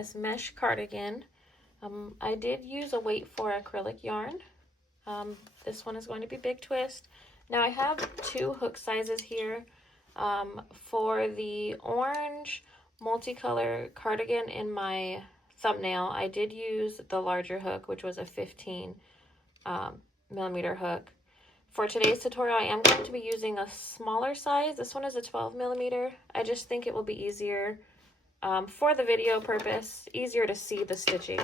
this mesh cardigan. I did use a weight for acrylic yarn. This one is going to be big twist. Now I have two hook sizes here. For the orange multicolor cardigan in my thumbnail, I did use the larger hook, which was a 15 millimeter hook. For today's tutorial, I am going to be using a smaller size. This one is a 12 millimeter. I just think it will be easier for the video purpose, easier to see the stitching.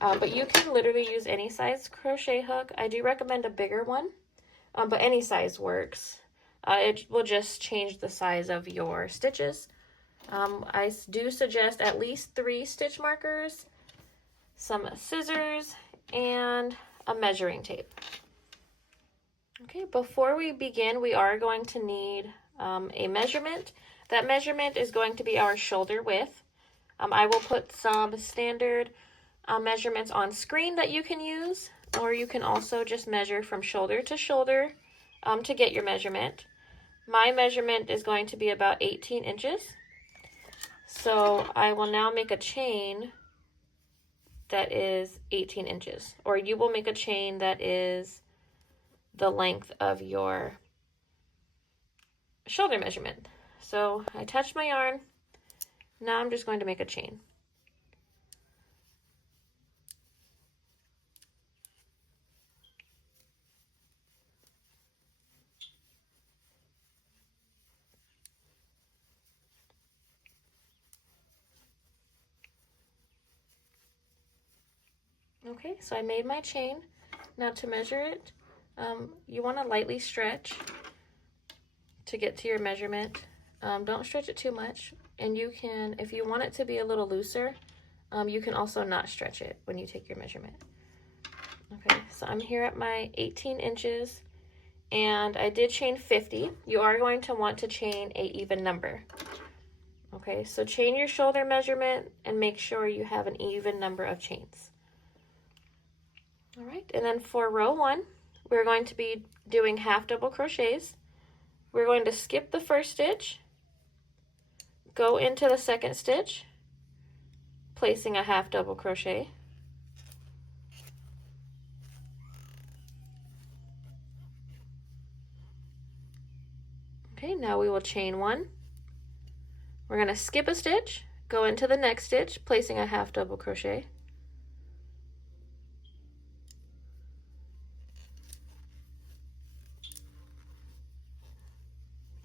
But you can literally use any size crochet hook. I do recommend a bigger one, but any size works. It will just change the size of your stitches. I do suggest at least 3 stitch markers, some scissors, and a measuring tape. Okay, before we begin, we are going to need a measurement. That measurement is going to be our shoulder width. I will put some standard measurements on screen that you can use, or you can also just measure from shoulder to shoulder to get your measurement. My measurement is going to be about 18 inches. So I will now make a chain that is 18 inches, or you will make a chain that is the length of your shoulder measurement. So I touched my yarn. Now I'm just going to make a chain. Okay, so I made my chain. Now to measure it, you want to lightly stretch to get to your measurement. Don't stretch it too much, and you can, if you want it to be a little looser, you can also not stretch it when you take your measurement. Okay, so I'm here at my 18 inches, and I did chain 50. You are going to want to chain an even number. Okay, so chain your shoulder measurement and make sure you have an even number of chains. All right, and then for row 1, we're going to be doing half double crochets. We're going to skip the first stitch, go into the second stitch, placing a half double crochet. Okay, now we will chain 1. We're going to skip a stitch, go into the next stitch, placing a half double crochet.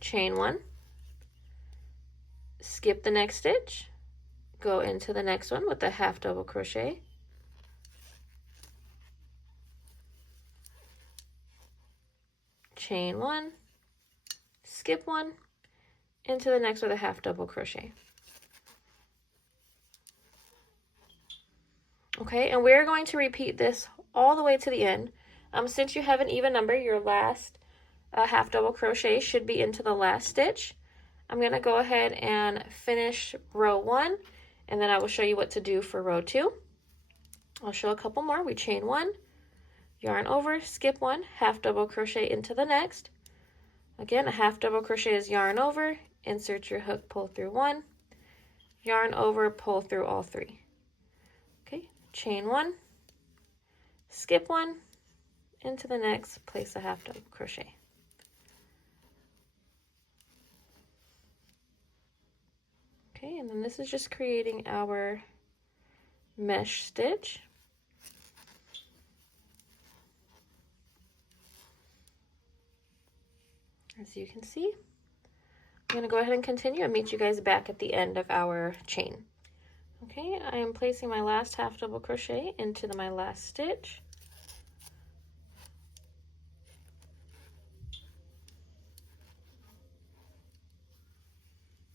Chain 1, skip the next stitch, go into the next one with a half double crochet, chain 1, skip 1, into the next with a half double crochet. Okay, and we're going to repeat this all the way to the end. Since you have an even number, your last half double crochet should be into the last stitch. I'm going to go ahead and finish row 1, and then I will show you what to do for row 2. I'll show a couple more. We chain 1, yarn over, skip 1, half double crochet into the next. Again, a half double crochet is yarn over, insert your hook, pull through 1, yarn over, pull through all 3. Okay, chain 1, skip 1, into the next, place a half double crochet. Okay, and then this is just creating our mesh stitch. As you can see, I'm going to go ahead and continue and meet you guys back at the end of our chain. Okay, I am placing my last half double crochet into my last stitch.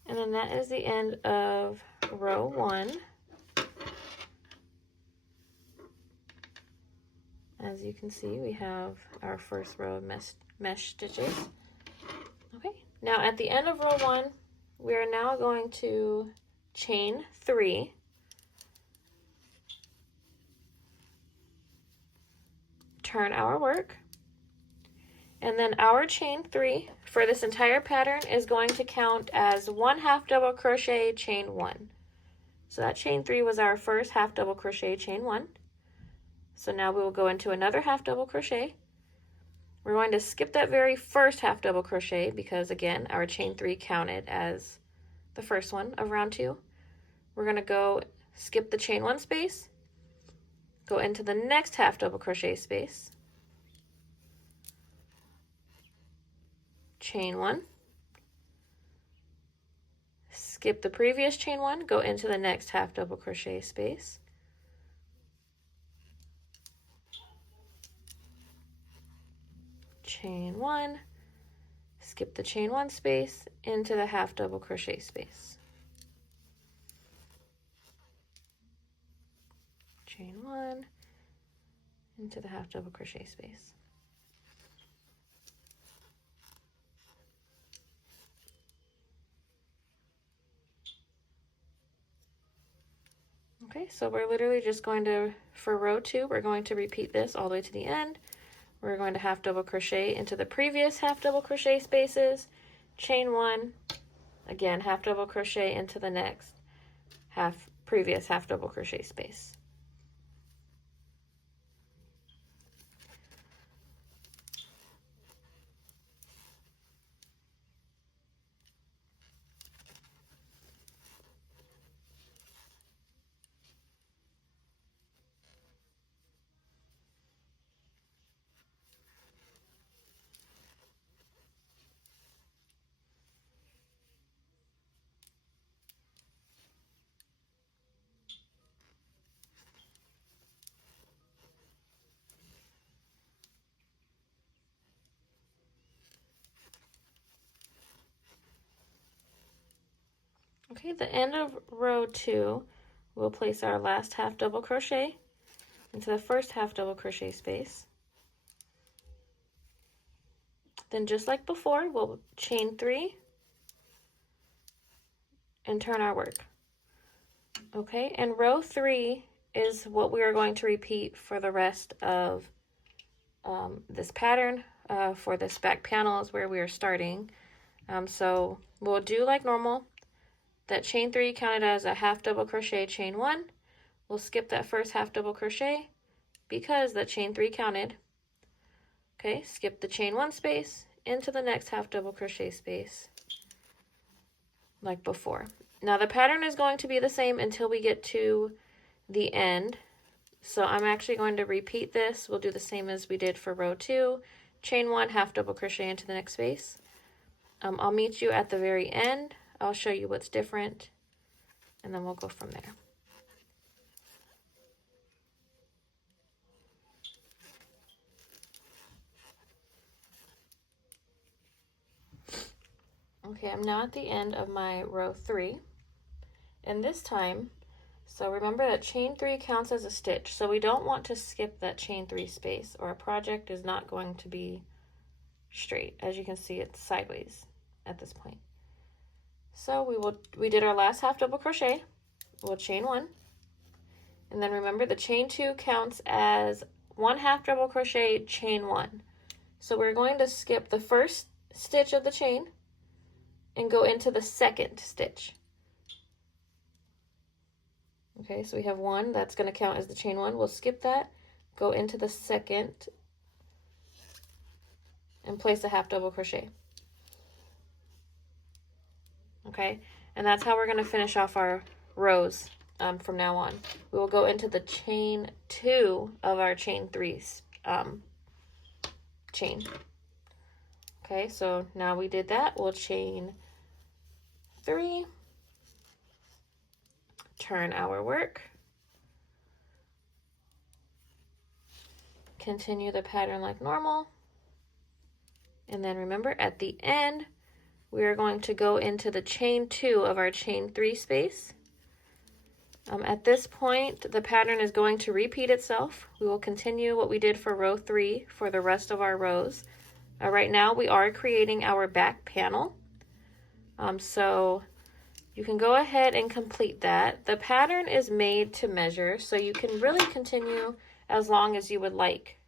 And then that is the end of row 1. As you can see, we have our first row of mesh stitches. Okay, now at the end of row 1, we are now going to chain 3. Turn our work. And then our chain 3 for this entire pattern is going to count as 1 half double crochet, chain 1. So that chain 3 was our first half double crochet, chain 1. So now we will go into another half double crochet. We're going to skip that very first half double crochet because again, our chain 3 counted as the first one of round 2. We're going to go skip the chain 1 space, go into the next half double crochet space, chain 1, skip the previous chain 1, go into the next half double crochet space, chain 1, skip the chain 1 space, into the half double crochet space, chain 1, into the half double crochet space. Okay, so we're literally just going to, for row 2, we're going to repeat this all the way to the end. We're going to half double crochet into the previous half double crochet spaces, chain 1, again half double crochet into the next previous half double crochet space. Okay, the end of row 2, we'll place our last half double crochet into the first half double crochet space. Then just like before, we'll chain 3 and turn our work. Okay, and row 3 is what we are going to repeat for the rest of this pattern. For this back panel is where we are starting. So we'll do like normal. That chain 3 counted as a half double crochet, chain 1. We'll skip that first half double crochet because that chain 3 counted. Okay, skip the chain 1 space into the next half double crochet space like before. Now the pattern is going to be the same until we get to the end. So I'm actually going to repeat this. We'll do the same as we did for row 2. Chain 1, half double crochet into the next space. I'll meet you at the very end. I'll show you what's different, and then we'll go from there. Okay, I'm now at the end of my row 3, and this time, so remember that chain 3 counts as a stitch, so we don't want to skip that chain 3 space, or our project is not going to be straight. As you can see, it's sideways at this point. So we did our last half double crochet. We'll chain 1, and then remember the chain 2 counts as 1 half double crochet, chain 1. So we're going to skip the first stitch of the chain and go into the second stitch. Okay, so we have 1 that's going to count as the chain 1. We'll skip that, go into the second, and place a half double crochet. Okay, and that's how we're going to finish off our rows from now on. We will go into the chain 2 of our chain 3 chain. Okay, so now we did that. We'll chain 3, turn our work, continue the pattern like normal, and then remember at the end we are going to go into the chain 2 of our chain 3 space. At this point, the pattern is going to repeat itself. We will continue what we did for row 3 for the rest of our rows. Right now, we are creating our back panel. So you can go ahead and complete that. The pattern is made to measure, so you can really continue as long as you would like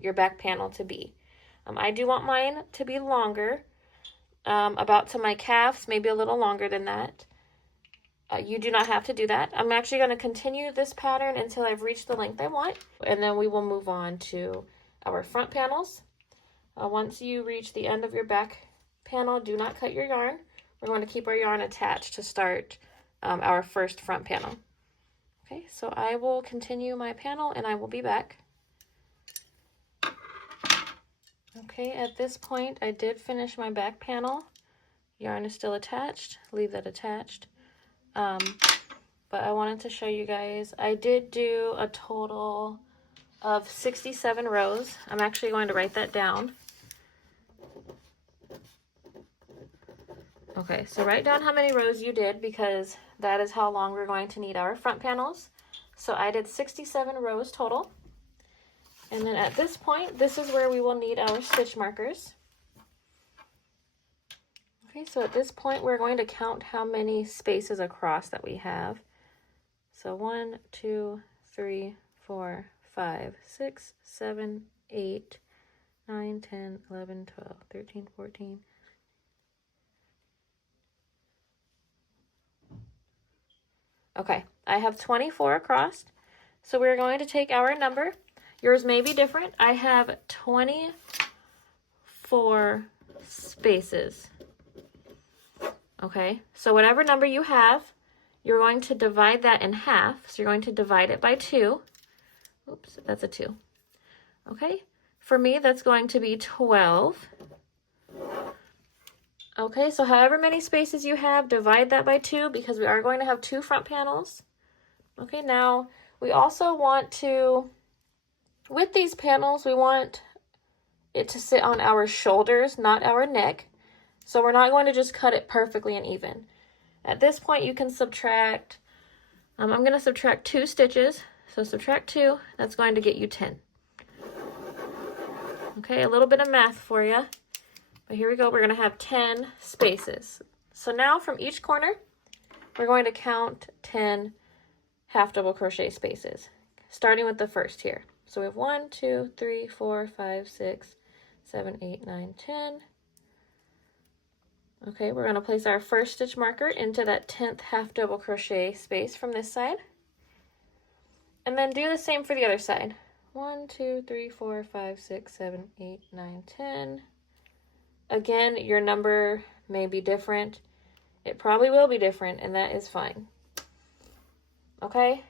your back panel to be. I do want mine to be longer. About to my calves, maybe a little longer than that. You do not have to do that. I'm actually going to continue this pattern until I've reached the length I want, and then we will move on to our front panels. Once you reach the end of your back panel, do not cut your yarn. We're going to keep our yarn attached to start our first front panel. Okay, so I will continue my panel and I will be back. Okay, at this point I did finish my back panel. Yarn is still attached, leave that attached. But I wanted to show you guys, I did do a total of 67 rows. I'm actually going to write that down. Okay, so write down how many rows you did because that is how long we're going to need our front panels. So I did 67 rows total. And then at this point, this is where we will need our stitch markers. Okay, so at this point, we're going to count how many spaces across that we have. So 1, 2, 3, 4, 5, 6, 7, 8, 9, 10, 11, 12, 13, 14. Okay, I have 24 across. So we're going to take our number. Yours may be different. I have 24 spaces. Okay, so whatever number you have, you're going to divide that in half. So you're going to divide it by 2. Oops, that's a 2. Okay, for me, that's going to be 12. Okay, so however many spaces you have, divide that by 2 because we are going to have 2 front panels. Okay, now we also want to, with these panels, we want it to sit on our shoulders, not our neck. So we're not going to just cut it perfectly and even. At this point, you can subtract, I'm going to subtract 2 stitches. So subtract 2, that's going to get you 10. Okay, a little bit of math for you. But here we go, we're going to have 10 spaces. So now from each corner, we're going to count 10 half double crochet spaces, starting with the first here. So we have 1, 2, 3, 4, 5, 6, 7, 8, 9, 10. Okay, we're going to place our first stitch marker into that 10th half double crochet space from this side. And then do the same for the other side. 1, 2, 3, 4, 5, 6, 7, 8, 9, 10. Again, your number may be different. It probably will be different, and that is fine. Okay,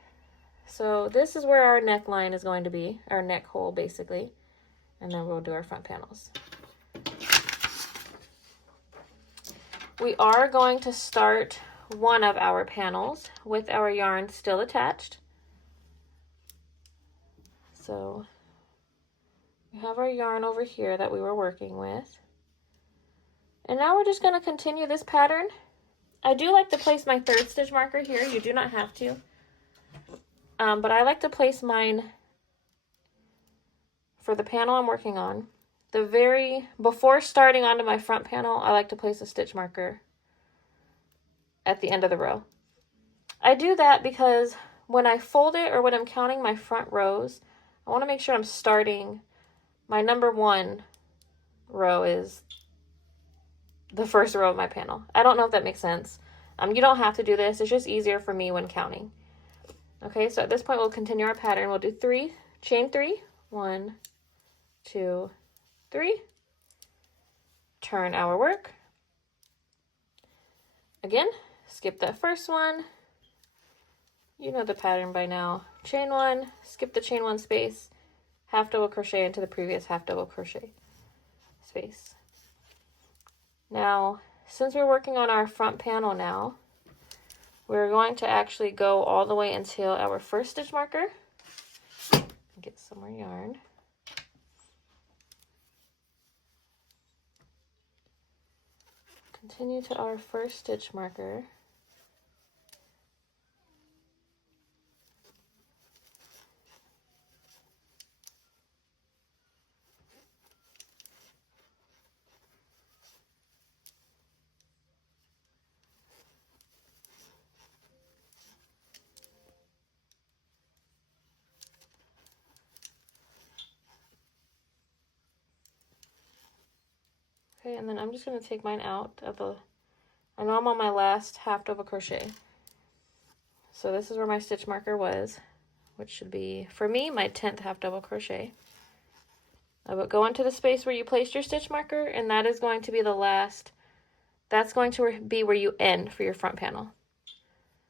so this is where our neckline is going to be, our neck hole basically, and then we'll do our front panels. We are going to start one of our panels with our yarn still attached. So we have our yarn over here that we were working with. And now we're just going to continue this pattern. I do like to place my third stitch marker here. You do not have to. But I like to place mine for the panel I'm working on. Before starting onto my front panel, I like to place a stitch marker at the end of the row. I do that because when I fold it or when I'm counting my front rows, I want to make sure I'm starting, my number 1 row is the first row of my panel. I don't know if that makes sense. You don't have to do this. It's just easier for me when counting. Okay, so at this point, we'll continue our pattern. We'll do 3, chain 3, 1, 2, 3. Turn our work. Again, skip that first one. You know the pattern by now. Chain 1, skip the chain 1 space, half double crochet into the previous half double crochet space. Now, since we're working on our front panel now, we're going to actually go all the way until our first stitch marker. Get some more yarn. Continue to our first stitch marker. Okay, and then I'm just going to take mine out of the, I know I'm on my last half double crochet. So this is where my stitch marker was, which should be, for me, my 10th half double crochet. I would go into the space where you placed your stitch marker, and that is going to be the last, that's going to be where you end for your front panel.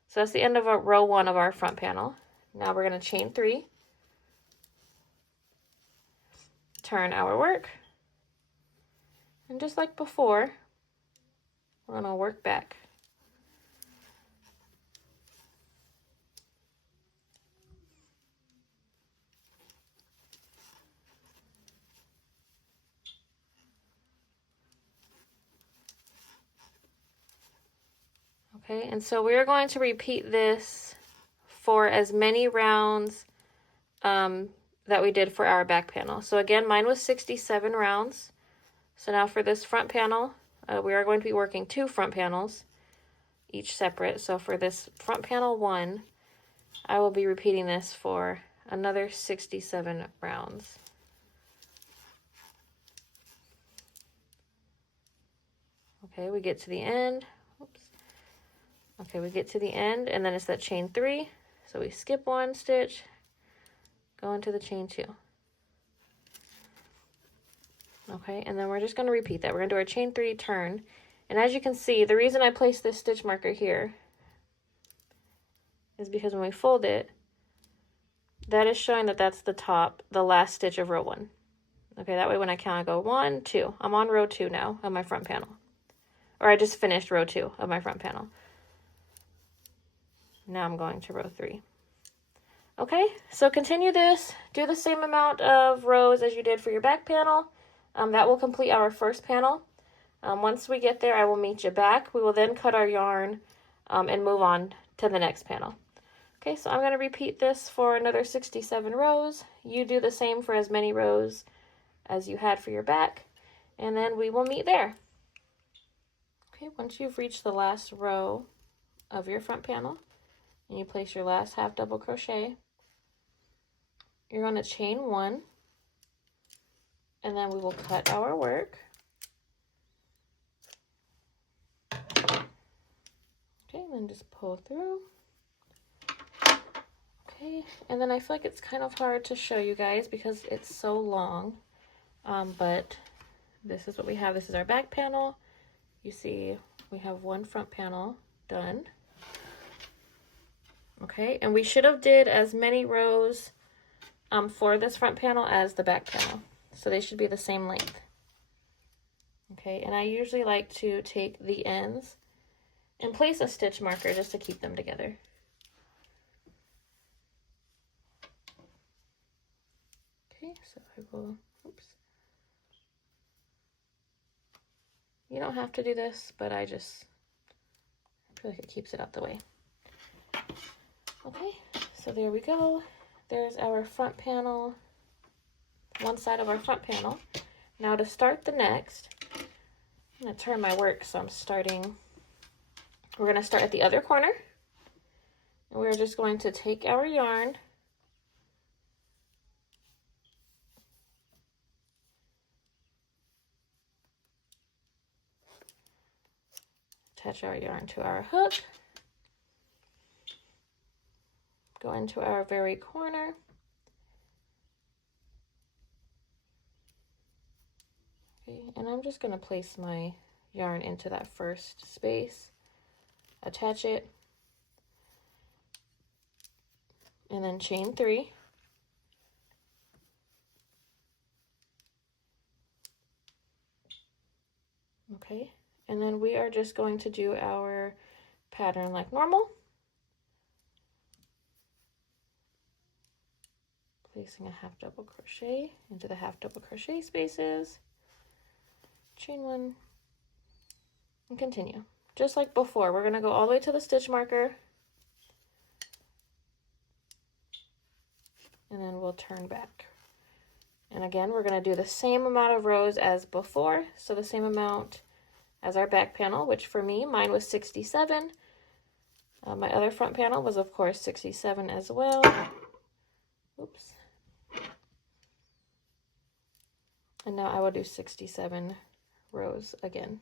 So that's the end of row 1 of our front panel. Now we're going to chain 3, turn our work, and just like before, we're going to work back. Okay, and so we're going to repeat this for as many rounds that we did for our back panel. So again, mine was 67 rounds. So now for this front panel, we are going to be working 2 front panels, each separate. So for this front panel 1, I will be repeating this for another 67 rounds. Okay, we get to the end. Oops. Okay, we get to the end, and then it's that chain 3. So we skip 1 stitch, go into the chain 2. Okay, and then we're just going to repeat that. We're going to do our chain 3, turn. And as you can see, the reason I placed this stitch marker here is because when we fold it, that is showing that that's the top, the last stitch of row 1. Okay, that way when I count, I go 1, 2. I'm on row 2 now of my front panel. Or I just finished row 2 of my front panel. Now I'm going to row 3. Okay, so continue this. Do the same amount of rows as you did for your back panel. That will complete our first panel. Once we get there, I will meet you back. We will then cut our yarn and move on to the next panel. Okay, so I'm going to repeat this for another 67 rows. You do the same for as many rows as you had for your back, and then we will meet there. Okay, once you've reached the last row of your front panel, and you place your last half double crochet, you're going to chain 1, and then we will cut our work. Okay, and then just pull through. Okay, and then I feel like it's kind of hard to show you guys because it's so long, but this is what we have. This is our back panel. You see we have 1 front panel done. Okay, and we should have did as many rows for this front panel as the back panel. So they should be the same length. Okay, and I usually like to take the ends and place a stitch marker just to keep them together. Okay, so I will, oops. You don't have to do this, but I feel like it keeps it out the way. Okay, so there we go. There's our front panel, one side of our front panel. Now to start the next, I'm going to turn my work, so we're going to start at the other corner. And we're just going to take our yarn, attach our yarn to our hook, go into our very corner, okay, and I'm just going to place my yarn into that first space, attach it, and then chain 3. Okay, and then we are just going to do our pattern like normal, placing a half double crochet into the half double crochet spaces, chain 1, and continue. Just like before, we're going to go all the way to the stitch marker, and then we'll turn back. And again, we're going to do the same amount of rows as before, so the same amount as our back panel, which for me, mine was 67. My other front panel was, of course, 67 as well. Oops. And now I will do 67 rows again.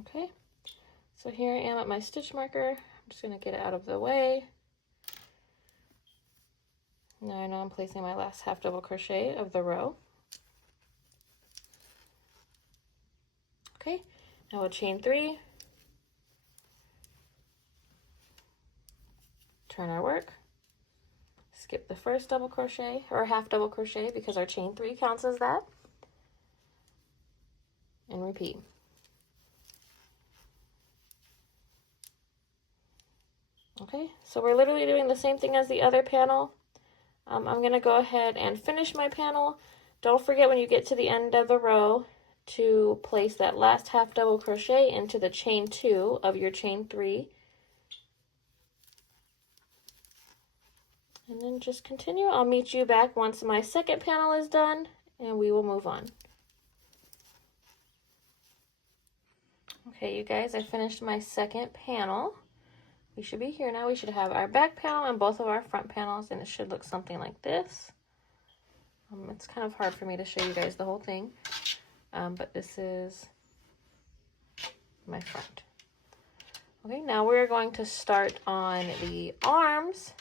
Okay, so here I am at my stitch marker. I'm just going to get it out of the way. Now I know I'm placing my last half double crochet of the row. Okay, now we'll chain 3, turn our work, skip the first double crochet or half double crochet because our chain 3 counts as that, and repeat. Okay, so we're literally doing the same thing as the other panel. I'm going to go ahead and finish my panel. Don't forget when you get to the end of the row to place that last half double crochet into the chain 2 of your chain 3. And then just continue. I'll meet you back once my second panel is done and we will move on. Okay, you guys, I finished my second panel. We should be here now. We should have our back panel and both of our front panels, and it should look something like this. It's kind of hard for me to show you guys the whole thing, but this is my front. Okay, now we're going to start on the arms,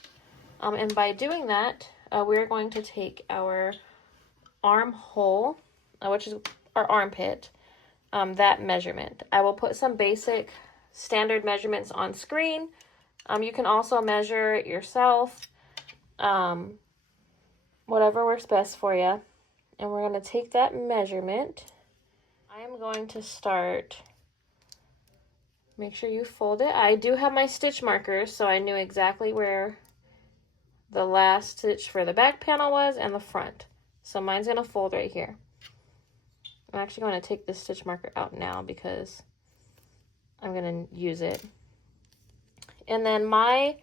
and by doing that, we're going to take our armhole, which is our armpit, that measurement. I will put some basic standard measurements on screen. You can also measure it yourself, whatever works best for you. And we're going to take that measurement. I am going to start, make sure you fold it. I do have my stitch markers, so I knew exactly where the last stitch for the back panel was and the front. So mine's going to fold right here. I'm actually going to take this stitch marker out now because I'm going to use it. And then my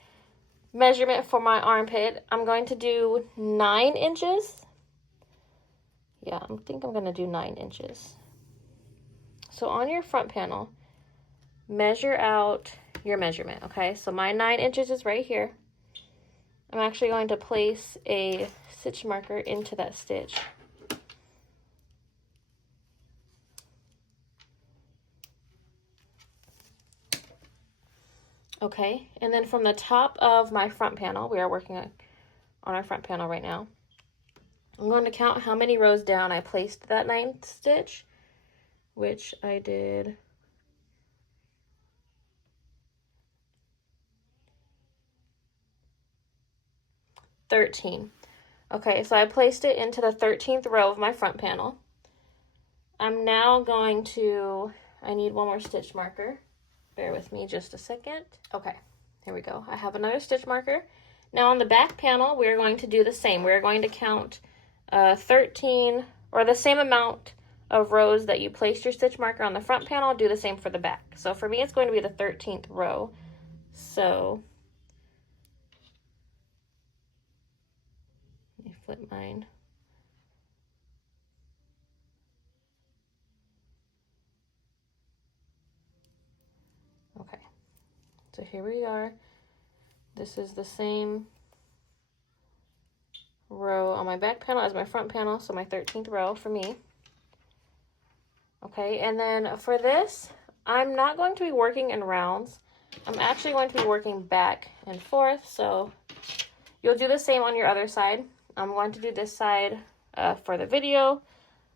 measurement for my armpit, I'm going to do 9 inches. Yeah, I think I'm going to do 9 inches. So on your front panel, measure out your measurement, okay? So my 9 inches is right here. I'm actually going to place a stitch marker into that stitch. Okay, and then from the top of my front panel, we are working on our front panel right now. I'm going to count how many rows down I placed that 9th stitch, which I did 13. Okay, so I placed it into the 13th row of my front panel. I'm now going to, I need one more stitch marker. Bear with me just a second. Okay, here we go. I have another stitch marker. Now on the back panel, we're going to do the same. We're going to count 13, or the same amount of rows that you placed your stitch marker on the front panel, do the same for the back. So for me, it's going to be the 13th row. So let me flip mine. Okay, so here we are. This is the same row on my back panel as my front panel, so my 13th row for me. Okay, and then for this, I'm not going to be working in rounds. I'm actually going to be working back and forth, so you'll do the same on your other side. I'm going to do this side for the video,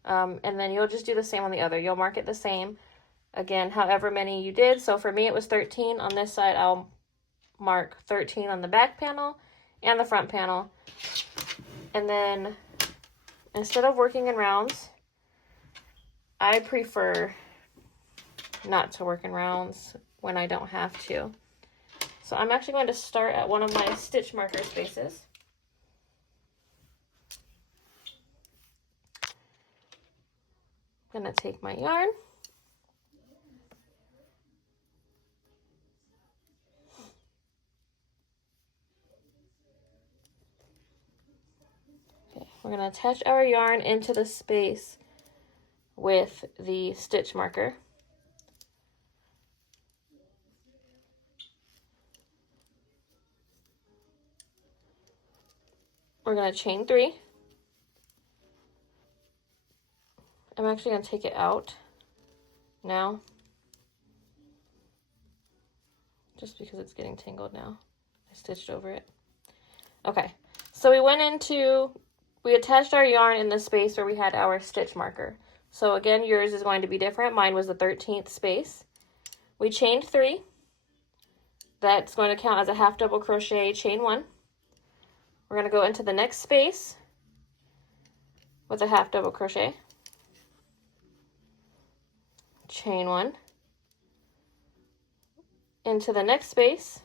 and then you'll just do the same on the other. You'll mark it the same, again, however many you did. So for me, it was 13. On this side, I'll mark 13 on the back panel and the front panel. And then instead of working in rounds, I prefer not to work in rounds when I don't have to. So I'm actually going to start at one of my stitch marker spaces. I'm going to take my yarn. Okay, we're going to attach our yarn into the space with the stitch marker. We're going to chain 3. I'm actually going to take it out now. just because it's getting tangled now. I stitched over it. Okay, so we attached our yarn in the space where we had our stitch marker. So again, yours is going to be different. Mine was the 13th space. We chained 3. That's going to count as a half double crochet, chain 1. We're going to go into the next space with a half double crochet, chain 1, into the next space,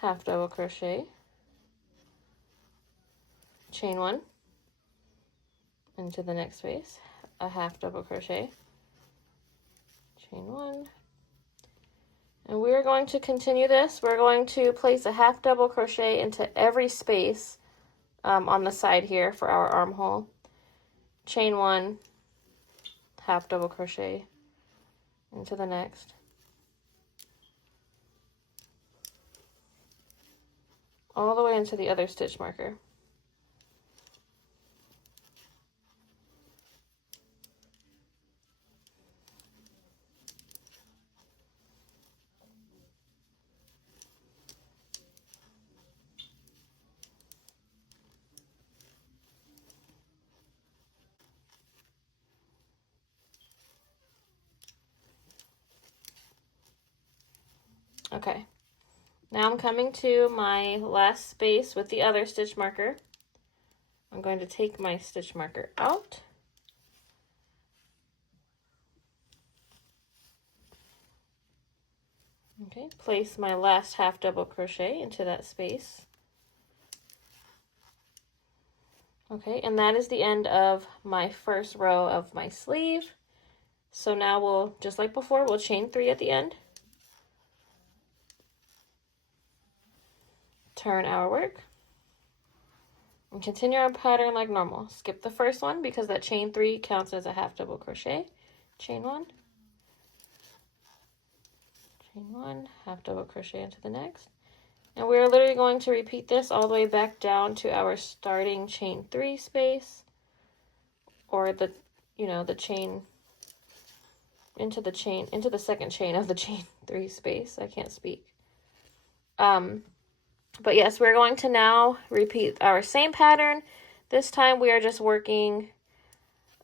half double crochet, chain 1, into the next space, a half double crochet, chain 1, and we're going to continue this. We're going to place a half double crochet into every space on the side here for our armhole, chain 1, half double crochet into the next, all the way into the other stitch marker. Okay, now I'm coming to my last space with the other stitch marker. I'm going to take my stitch marker out. Okay, place my last half double crochet into that space. Okay, and that is the end of my first row of my sleeve. So now we'll, just like before, we'll chain 3 at the end. Turn our work. And continue our pattern like normal. Skip the first one because that chain 3 counts as a half double crochet. Chain 1. Chain 1, half double crochet into the next. And we're literally going to repeat this all the way back down to our starting chain 3 space, or the, the chain into the second chain of the chain 3 space. I can't speak. But yes, we're going to now repeat our same pattern. This time we are just working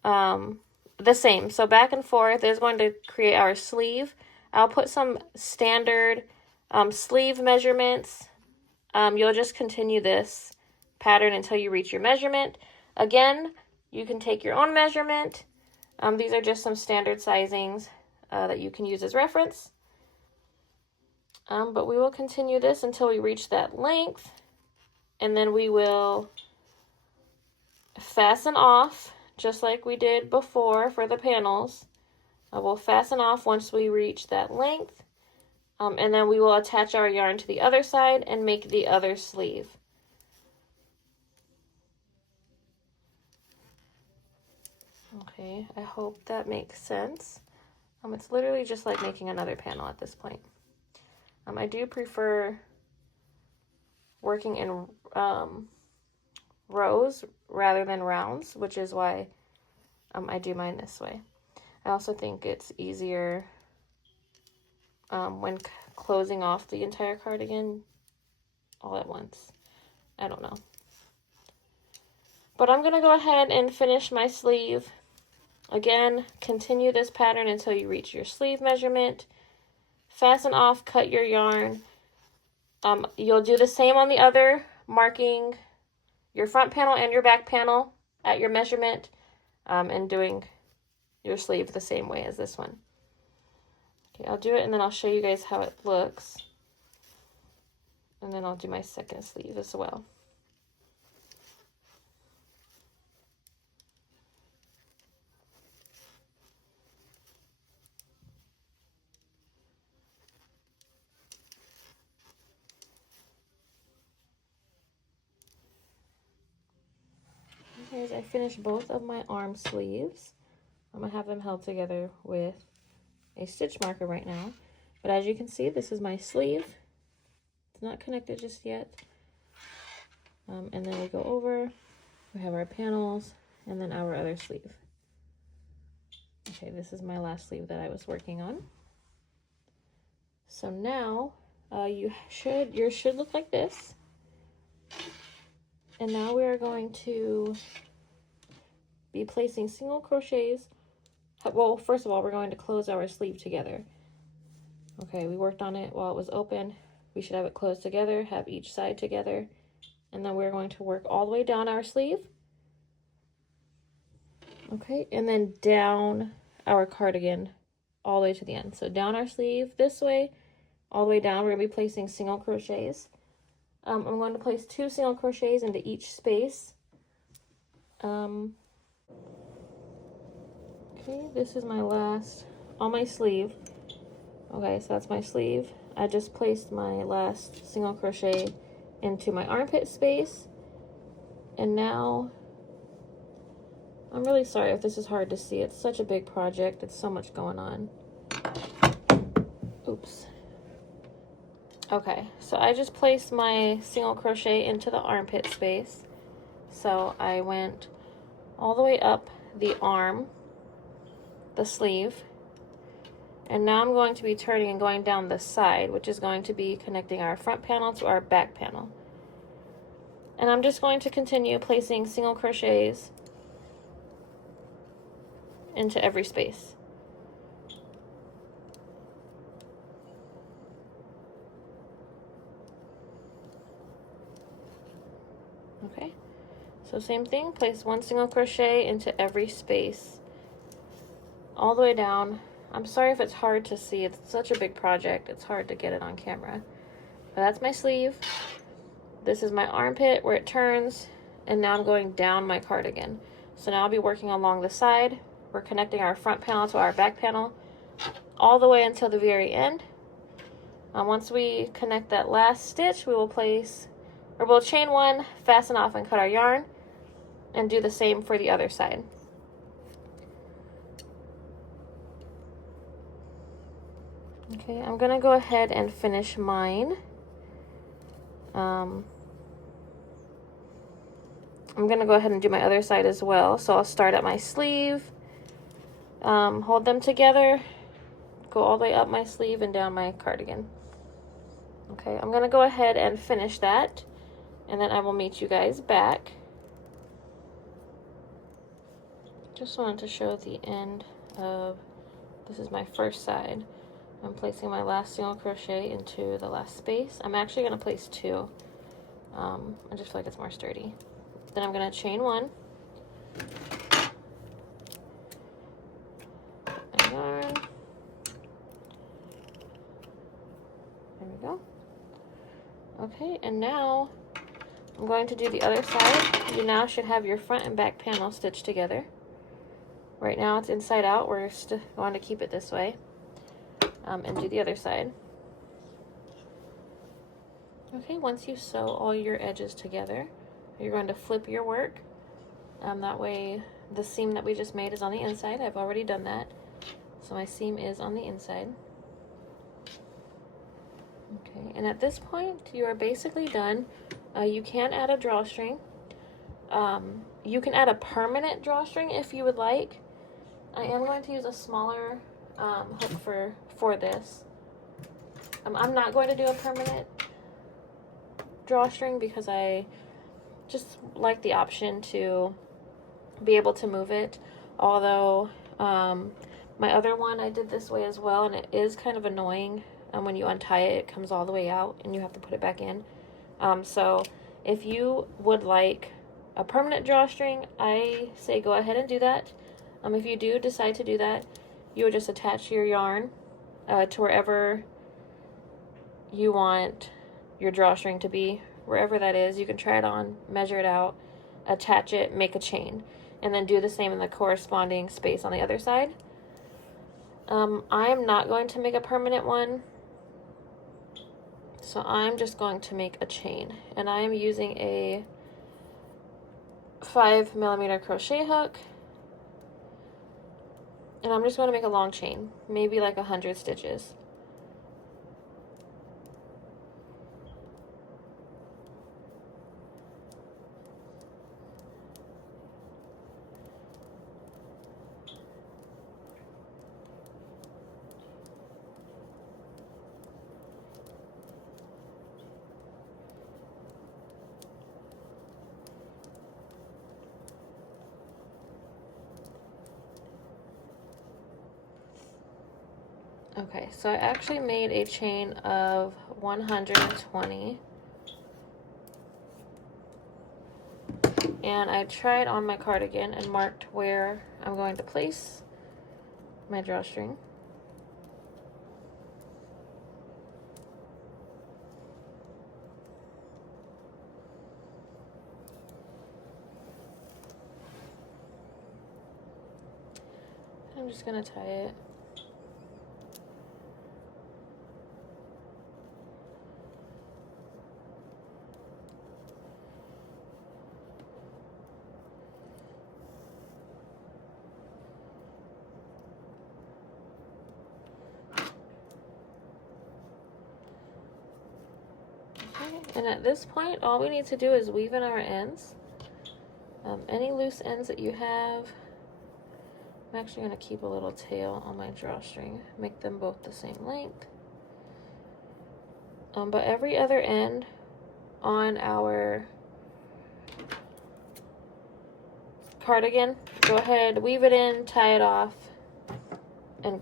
the same. So back and forth is going to create our sleeve. I'll put some standard sleeve measurements. You'll just continue this pattern until you reach your measurement. Again, you can take your own measurement. These are just some standard sizings that you can use as reference. But we will continue this until we reach that length, and then we will fasten off just like we did before for the panels. We'll fasten off once we reach that length, and then we will attach our yarn to the other side and make the other sleeve. Okay, I hope that makes sense. It's literally just like making another panel at this point. I do prefer working in rows rather than rounds, which is why I do mine this way. I also think it's easier when closing off the entire cardigan all at once. I don't know. But I'm going to go ahead and finish my sleeve. Again, continue this pattern until you reach your sleeve measurement. Fasten off, cut your yarn. You'll do the same on the other, marking your front panel and your back panel at your measurement, and doing your sleeve the same way as this one. Okay, I'll do it and then I'll show you guys how it looks. And then I'll do my second sleeve as well. I finished both of my arm sleeves. I'm going to have them held together with a stitch marker right now. But as you can see, this is my sleeve. It's not connected just yet. And then we go over, we have our panels, and then our other sleeve. Okay, this is my last sleeve that I was working on. So now yours should look like this. And now we are going to be placing single crochets. Well, first of all, we're going to close our sleeve together. Okay, we worked on it while it was open. We should have it closed together, have each side together, and then we're going to work all the way down our sleeve. Okay, and then down our cardigan all the way to the end. So down our sleeve this way, all the way down, we're going to be placing single crochets. I'm going to place 2 single crochets into each space. Okay, this is my last on my sleeve. Okay, so that's my sleeve. I just placed my last single crochet into my armpit space. And now, I'm really sorry if this is hard to see. It's such a big project. It's so much going on. Oops. Okay, so I just placed my single crochet into the armpit space. So I went all the way up the arm, the sleeve, and now I'm going to be turning and going down the side, which is going to be connecting our front panel to our back panel. And I'm just going to continue placing single crochets into every space. Okay, so same thing, place 1 single crochet into every space all the way down. I'm sorry if it's hard to see. It's such a big project. It's hard to get it on camera. But that's my sleeve. This is my armpit where it turns, and now I'm going down my cardigan. So now I'll be working along the side. We're connecting our front panel to our back panel all the way until the very end. Once we connect that last stitch, we will we'll chain 1, fasten off, and cut our yarn, and do the same for the other side. Okay, I'm gonna go ahead and finish mine. I'm gonna go ahead and do my other side as well. So I'll start at my sleeve, hold them together, go all the way up my sleeve and down my cardigan. Okay, I'm gonna go ahead and finish that, and then I will meet you guys back. Just wanted to show the end of, this is my first side. I'm placing my last single crochet into the last space. I'm actually going to place 2. I just feel like it's more sturdy. Then I'm going to chain 1. And yarn. There we go. Okay, and now I'm going to do the other side. You now should have your front and back panel stitched together. Right now it's inside out. We're going to keep it this way. And do the other side. Okay, once you sew all your edges together, you're going to flip your work. That way the seam that we just made is on the inside. I've already done that. So my seam is on the inside. Okay, and at this point you are basically done. You can add a drawstring. You can add a permanent drawstring if you would like. I am going to use a smaller hook for this. I'm not going to do a permanent drawstring because I just like the option to be able to move it. Although my other one I did this way as well, and it is kind of annoying. When you untie it, it comes all the way out and you have to put it back in. So if you would like a permanent drawstring, I say go ahead and do that. If you do decide to do that, you would just attach your yarn to wherever you want your drawstring to be, wherever that is. You can try it on, measure it out, attach it, make a chain, and then do the same in the corresponding space on the other side. I'm not going to make a permanent one, so I'm just going to make a chain, and I am using a 5mm crochet hook. And I'm just going to make a long chain, maybe like 100 stitches. Okay, so I actually made a chain of 120. And I tried on my cardigan and marked where I'm going to place my drawstring. I'm just going to tie it. And at this point, all we need to do is weave in our ends. Any loose ends that you have, I'm actually going to keep a little tail on my drawstring, make them both the same length. But every other end on our cardigan, go ahead, weave it in, tie it off, and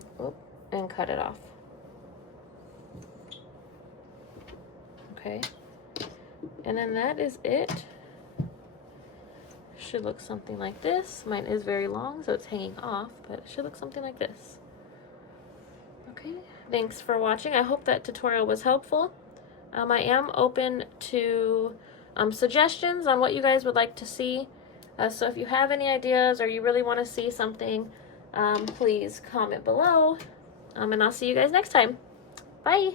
cut it off. Okay. And then that is it. Should look something like this. Mine is very long, so it's hanging off, but it should look something like this. Okay, thanks for watching. I hope that tutorial was helpful. I am open to suggestions on what you guys would like to see. So if you have any ideas or you really want to see something, please comment below. And I'll see you guys next time. Bye!